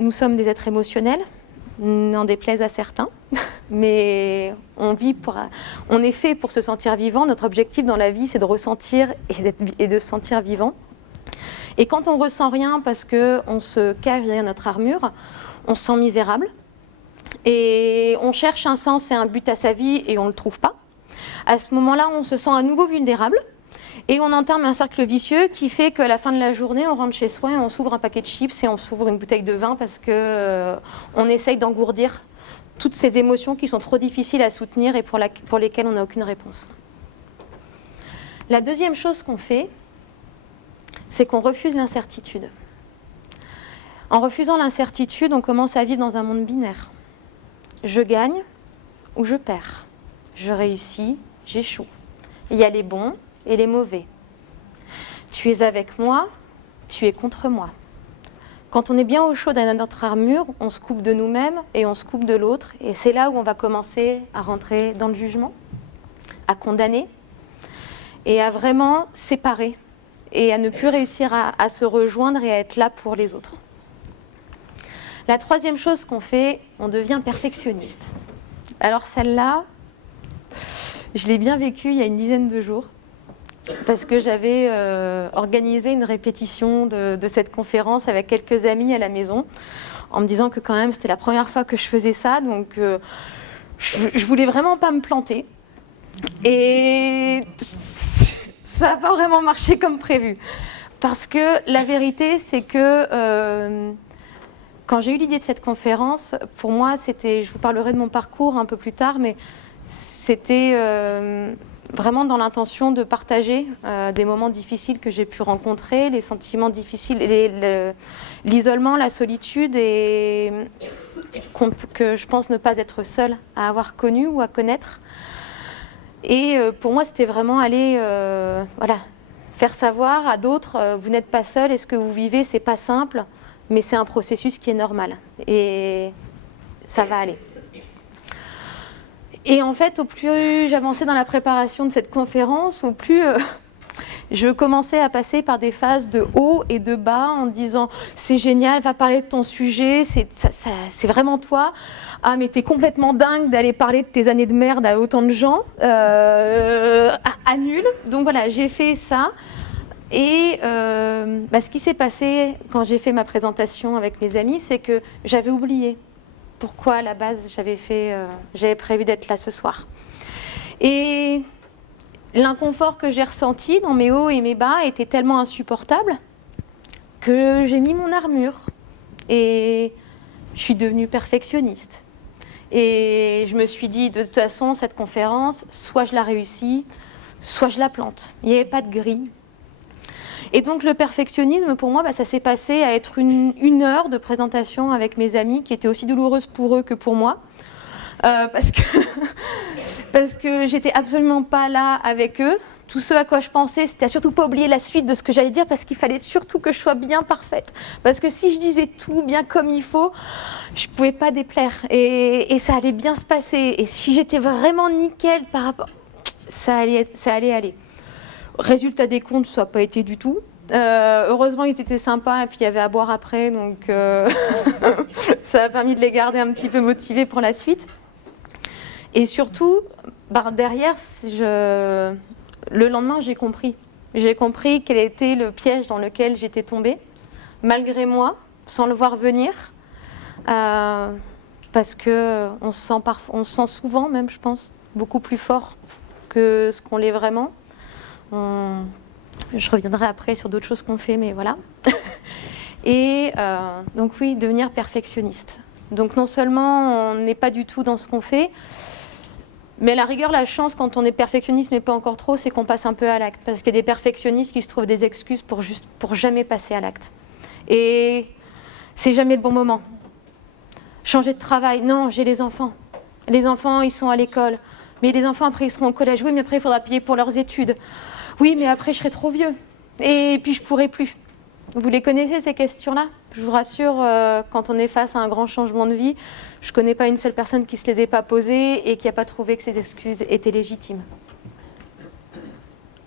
Nous sommes des êtres émotionnels, n'en déplaise à certains, mais on est fait pour se sentir vivant. Notre objectif dans la vie, c'est de ressentir et de se sentir vivant. Et quand on ressent rien parce qu'on se cache derrière notre armure, on se sent misérable. Et on cherche un sens et un but à sa vie et on ne le trouve pas. À ce moment-là, on se sent à nouveau vulnérable. Et on entame un cercle vicieux qui fait qu'à la fin de la journée, on rentre chez soi et on s'ouvre un paquet de chips et on s'ouvre une bouteille de vin parce qu'on essaye d'engourdir toutes ces émotions qui sont trop difficiles à soutenir et pour lesquelles on n'a aucune réponse. La deuxième chose qu'on fait, c'est qu'on refuse l'incertitude. En refusant l'incertitude, on commence à vivre dans un monde binaire. Je gagne ou je perds. Je réussis, j'échoue. Il y a les bons et les mauvais. Tu es avec moi, tu es contre moi. Quand on est bien au chaud dans notre armure, on se coupe de nous-mêmes et on se coupe de l'autre. Et c'est là où on va commencer à rentrer dans le jugement, à condamner et à vraiment séparer et à ne plus réussir à se rejoindre et à être là pour les autres. La troisième chose qu'on fait, on devient perfectionniste. Alors celle-là, je l'ai bien vécue il y a une dizaine de jours. Parce que j'avais organisé une répétition de cette conférence avec quelques amis à la maison, en me disant que quand même c'était la première fois que je faisais ça, donc je voulais vraiment pas me planter. Et ça n'a pas vraiment marché comme prévu. Parce que la vérité, c'est que quand j'ai eu l'idée de cette conférence, pour moi, c'était, je vous parlerai de mon parcours un peu plus tard, mais c'était vraiment dans l'intention de partager des moments difficiles que j'ai pu rencontrer, les sentiments difficiles, l'isolement, la solitude, et que je pense ne pas être seule à avoir connu ou à connaître. Et pour moi, c'était vraiment aller faire savoir à d'autres, vous n'êtes pas seul, et ce que vous vivez, c'est pas simple, mais c'est un processus qui est normal. Et ça va aller. Et en fait, au plus j'avançais dans la préparation de cette conférence, au plus je commençais à passer par des phases de haut et de bas en me disant « c'est génial, va parler de ton sujet, c'est vraiment toi. Ah mais t'es complètement dingue d'aller parler de tes années de merde à autant de gens. Annule ». Donc voilà, j'ai fait ça. Et ce qui s'est passé quand j'ai fait ma présentation avec mes amis, c'est que j'avais oublié pourquoi à la base j'avais prévu d'être là ce soir. Et l'inconfort que j'ai ressenti dans mes hauts et mes bas était tellement insupportable que j'ai mis mon armure et je suis devenue perfectionniste. Et je me suis dit, de toute façon, cette conférence, soit je la réussis, soit je la plante. Il n'y avait pas de grille. Et donc le perfectionnisme, pour moi, ça s'est passé à être une heure de présentation avec mes amis qui était aussi douloureuse pour eux que pour moi. Parce que j'étais absolument pas là avec eux. Tout ce à quoi je pensais, c'était à surtout pas oublier la suite de ce que j'allais dire, parce qu'il fallait surtout que je sois bien parfaite. Parce que si je disais tout bien comme il faut, je pouvais pas déplaire. Et ça allait bien se passer. Et si j'étais vraiment nickel par rapport... ça allait aller. Résultat des comptes, ça n'a pas été du tout. Heureusement, ils étaient sympas et puis il y avait à boire après, donc ça a permis de les garder un petit peu motivés pour la suite. Et surtout, derrière, le lendemain, j'ai compris. J'ai compris quel était le piège dans lequel j'étais tombée, malgré moi, sans le voir venir, parce qu'on se sent souvent, même, je pense, beaucoup plus fort que ce qu'on l'est vraiment. Je reviendrai après sur d'autres choses qu'on fait, mais voilà. Et donc oui, devenir perfectionniste. Donc non seulement on n'est pas du tout dans ce qu'on fait, mais à la rigueur, la chance quand on est perfectionniste, mais pas encore trop, c'est qu'on passe un peu à l'acte. Parce qu'il y a des perfectionnistes qui se trouvent des excuses pour jamais passer à l'acte. Et c'est jamais le bon moment. Changer de travail, non, j'ai les enfants. Les enfants, ils sont à l'école. Mais les enfants, après, ils seront au collège. Oui, mais après, il faudra payer pour leurs études. Oui, mais après, je serai trop vieux. Et puis, je ne pourrai plus. Vous les connaissez, ces questions-là? Je vous rassure, quand on est face à un grand changement de vie, je ne connais pas une seule personne qui ne se les ait pas posées et qui n'a pas trouvé que ces excuses étaient légitimes.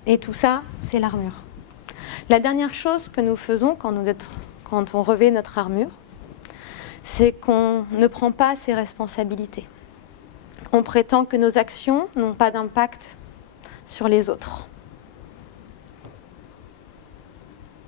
Et tout ça, c'est l'armure. La dernière chose que nous faisons quand on revêt notre armure, c'est qu'on ne prend pas ses responsabilités. On prétend que nos actions n'ont pas d'impact sur les autres.